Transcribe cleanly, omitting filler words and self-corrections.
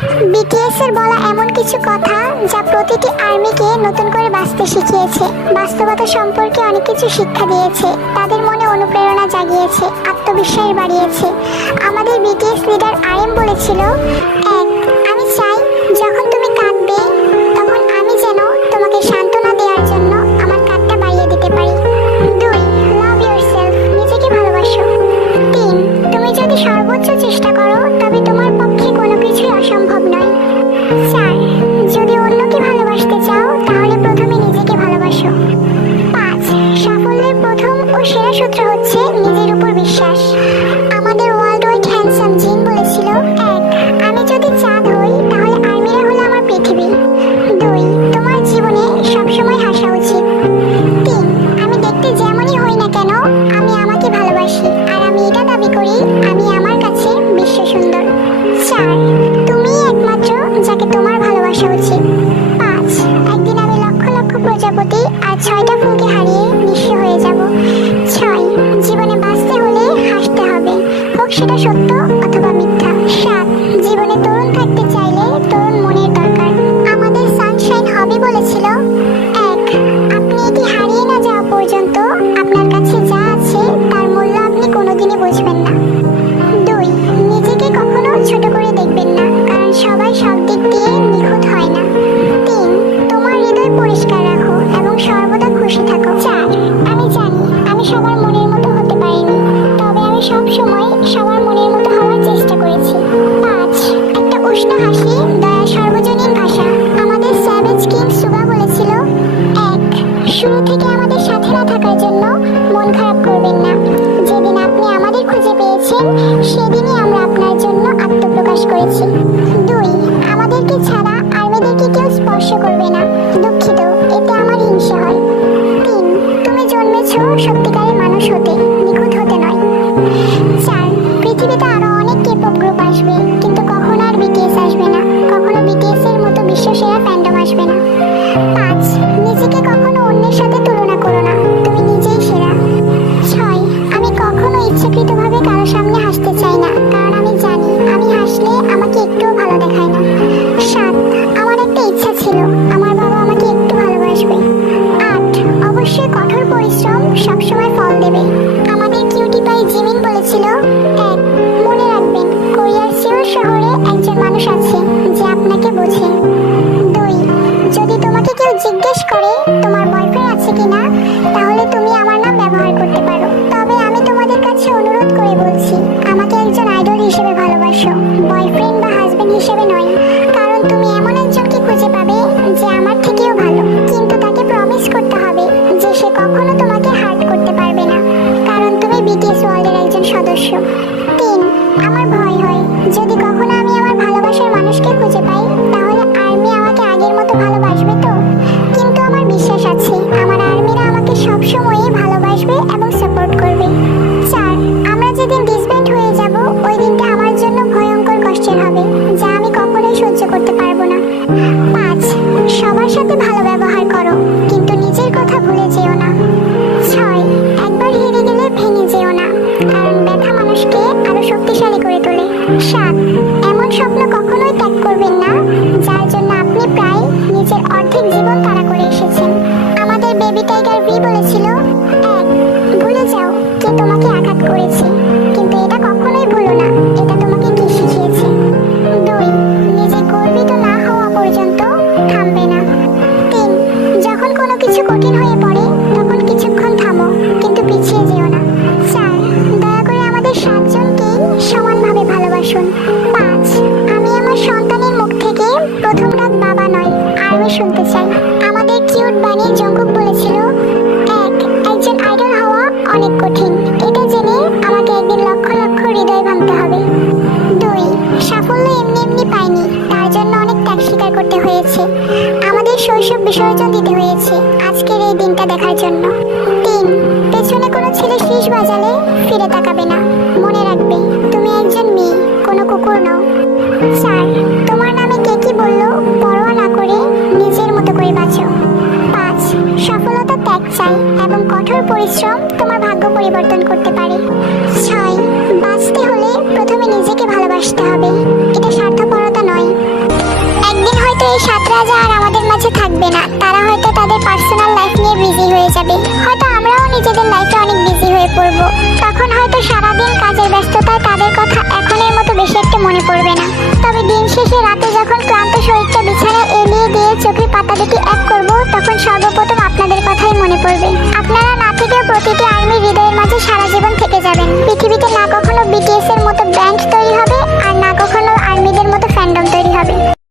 BTS এর বলা এমন কিছু কথা যা প্রতিটি আর্মিকে নতুন করে বাঁচতে শিখিয়েছে, বাস্তবতা সম্পর্কে অনেক কিছু শিক্ষা দিয়েছে, তাদের মনে অনুপ্রেরণা জাগিয়েছে, আত্মবিশ্বাস বাড়িয়েছে। আমাদের বিটিএস লিডার RM বলেছিল, এক, আমি চাই যখন তুমি কাঁদবে তখন আমি যেন তোমাকে সান্ত্বনা দেওয়ার জন্য আমার কাঁধটা বাড়িয়ে দিতে পারি। দুই, লাভ ইয়োরসেলফ, নিজেকে ভালোবাসো। তিন, তুমি যদি সর্বোচ্চ চেষ্টা করো তবে তোমার পক্ষে কোনো কিছুই অসম্ভব নয়। চার, যদি অন্যকে ভালোবাসতে চাও তাহলে প্রথমে নিজেকে ভালোবাসো। পাঁচ, সাফল্যের প্রথম ও সেরা সূত্র হচ্ছে নিজের উপর বিশ্বাস। আমাদের ওয়ার্ল্ড ওয়াইড হ্যান্ডসাম জিন বলেছিল, এক, আমি যদি চাঁদ হই তাহলে আর্মিরা হলো আমার পৃথিবী। দুই, তোমার জীবনে সবসময় হাসা উচিত। তিন, আমি দেখতে যেমনই হই না কেন আমি আমাকে ভালোবাসি, আর আমি এটা দাবি করি আমি আমার কাছে বিশ্ব সুন্দর। চার, তুমি একমাত্র যাকে তোমার ভালোবাসা উচিত। পাঁচ, একদিন আমি লক্ষ লক্ষ প্রজাপতি আর 6টা ফুলকে হারিয়ে নিঃস্ব হয়ে যাব। ছয়, জীবনে বাঁচতে হলে হাসতে হবে, হোক সেটা সত্য অথবা মিথ্যা। সাত, জীবনে তরুণ থাকতে চাইলে তরুণ মনের দরকার। আমাদের সানশাইন হবি বলেছিল, এক, আপনি এটি হারিয়ে না যাওয়া পর্যন্ত আপনার কাছে যা আছে তার মূল্য আপনি কোনোদিনই বুঝবেন না। দুই, নিজেকে কখনো ছোট করে দেখবেন না, কারণ সবাই সব দিক দিয়ে নিখুঁত হয় না। তিন, তোমার হৃদয় পরিষ্কার রাখো এবং সর্বদা খুশি থাকো। চার, আমি জানি আমি সবার মনের মতো হতে পারিনি, তবে আমি সব সময় সবার মনের মতো হওয়ার চেষ্টা করেছি। পাঁচ, একটা উষ্ণ হাসি দয়া সর্বজনীন ভাষা। আমাদের স্যাভেজ কিং সুগা বলেছিল, এক, শুরু থেকে আমাদের সাথে না থাকার জন্য মন খারাপ করবেন না। যেদিন আপনি আমাদের খুঁজে পেয়েছেন সেদিনই আমরা আপনার জন্য আত্মপ্রকাশ করেছি। দুই, আমাদেরকে ছাড়া আর্মিদেরকে কেউ স্পর্শ করবে না। দুঃখিত, এতে আমার হিংসা হয়। তিন, তুমি জন্মেছ সত্যিকারের মানুষ হতে, নিখুঁত হতে নয়। চার, পৃথিবীতে আরো অনেক কেপপ গ্রুপ আসবে, কিন্তু কখনো আর বিটিএস আসবে না, কখনো বিটিএস এর মতো বিশ্বসেরা ফ্যান্ডম আসবে না। পাঁচ, নিজেকে কখনো অন্যের সাথে তুলনা করো না, তুমি নিজেই সেরা। ছয়, আমি কখনো ইচ্ছাকৃতভাবে কারো সামনে হাসতে চাই না, কারণ আমি জানি আমি হাসলে আমাকে একটুও ভালো দেখায় না। সাত, আমার একটা ইচ্ছা ছিল আমার বাবা আমাকে একটু ভালোবাসবে। আট, অবশ্যই কঠোর পরিশ্রম সবসময় ফল দেবে। আমাদের কিউটি পাই জিমিন বলেছিল, এক, মনে রাখবেন কোরিয়ার সিওল শহরে একজন মানুষ আছে যে আপনাকে বোঝে। দুই, যদি তোমাকে কেউ জিজ্ঞেস করে তোমার বয়ফ্রেন্ড আছে কিনা, তাহলে তুমি আমার নাম ব্যবহার করতে পারো। তবে আমি তোমাদের কাছে অনুরোধ করে বলছি, আমাকে একজন আইডল হিসেবে ভালোবাসো, বয়ফ্রেন্ড বা হাজবেন্ড হিসেবে নয়, কারণ তুমি এমন একজনকে খুঁজে পাবে যে আমার থেকেও ভালো, কিন্তু তাকে প্রমিস করতে হবে যে সে কখনো তোমাকে হার্ট করতে পারবে না, কারণ তুমি বিটিএস ওয়ার্ল্ডের একজন সদস্য। তিন, আমার ভয় হয় যদি কখনো আমি আমার ভালোবাসার মানুষকে খুঁজে পাই তাহলে আর্মি আমাকে আগের মতো ভালোবাসবে তো, কিন্তু আমার বিশ্বাস আছে আমার আর্মিরা আমাকে সবসময়ই ভালোবাসবে এবং সাপোর্ট করবে। চার, আমরা যেদিন ডিসব্যান্ড হয়ে যাব ওই দিনটা আমার জন্য ভয়ঙ্কর কষ্টের হবে, যা আমি কখনোই সহ্য করতে পারবো না। পাঁচ, সবার সাথে ভালো ব্যবহার করো, কিন্তু নিজের কথা ভুলে যেও না। ছয়, একবার হেরে গেলে ভেঙে যেও না, কারণ ব্যথা মানুষকে আরো শক্তিশালী করে তোলে। সাত, এমন স্বপ্ন কখনোই ত্যাগ করবেন না যার জন্য আপনি প্রায় নিজের অর্ধেক জীবন তাড়া করে এসেছেন। আমাদের বেবি টাইগার ভি বলেছিল, এক, ভুলে যাও কে তোমাকে আঘাত করেছে, কিন্তু এটা কখনোই ভুলো না এটা তোমাকে কি শিখিয়েছে। দুই, নিজে গর্বিত না হওয়া পর্যন্ত থামবে না। তিন, যখন কোনো কিছু কঠিন হয়ে পড়ে তখন কিছুক্ষণ থামো, কিন্তু পিছিয়ে যেও না। চার, দয়া করে আমাদের 7 জনকেই সমানভাবে ভালোবাসুন। পাঁচ, আমি আমার সন্তানের মুখ থেকে প্রথম ডাক বাবা নয় আর্মি শুনতে চাই। আমাদের কিউট বানি জঙ্কুক বলেছিল, এক, একজন আইডল হওয়া অনেক কঠিন, এটা জেনে আমাকে একদিন লক্ষ লক্ষ হৃদয় ভাঙতে হবে। দুই, সাফল্য এমনি এমনি পাইনি, তার জন্য অনেক ত্যাগ স্বীকার করতে হয়েছে, আমাদের শৈশব বিসর্জন দিতে হয়েছে আজকের এই দিনটা দেখার জন্য। তিন, পেছনে কোনো ছেলে শীষ বাজালে ফিরে তাকাবে না, মনে রাখবে তুমি একজন মেয়ে, কোনো কুকুর নও। চার, তোমার নামে কে কি বললো পরোয়া না করে নিজের মতো করে বাঁচো। পাঁচ, সফলতা ত্যাগ চাই এবং কঠোর পরিশ্রম তোমার ভাগ্য পরিবর্তন করতে পারে। ছয়, বাঁচতে হলে প্রথমে নিজেকে ভালোবাসতে হবে, এটা স্বার্থপরতা নয়। থাকবে না, তারা হয়তো তাদের পার্সোনাল লাইফ নিয়ে বিজি হয়ে যাবে। হয়তো আমরাও নিজেদের লাইফে অনেক বিজি হয়ে পড়বো। তখন হয়তো সারাদিন কাজের ব্যস্ততায় তাদের কথা এখনের মতো বেশি একটা মনে পড়বে না। তবে দিন শেষে রাতে যখন ক্লান্ত শরীরটা বিছানায় এলিয়ে দিয়ে চোখের পাতা দুটি এক করবো, তখন সর্বপ্রথম আপনাদের কথাই মনে পড়বে। আপনারা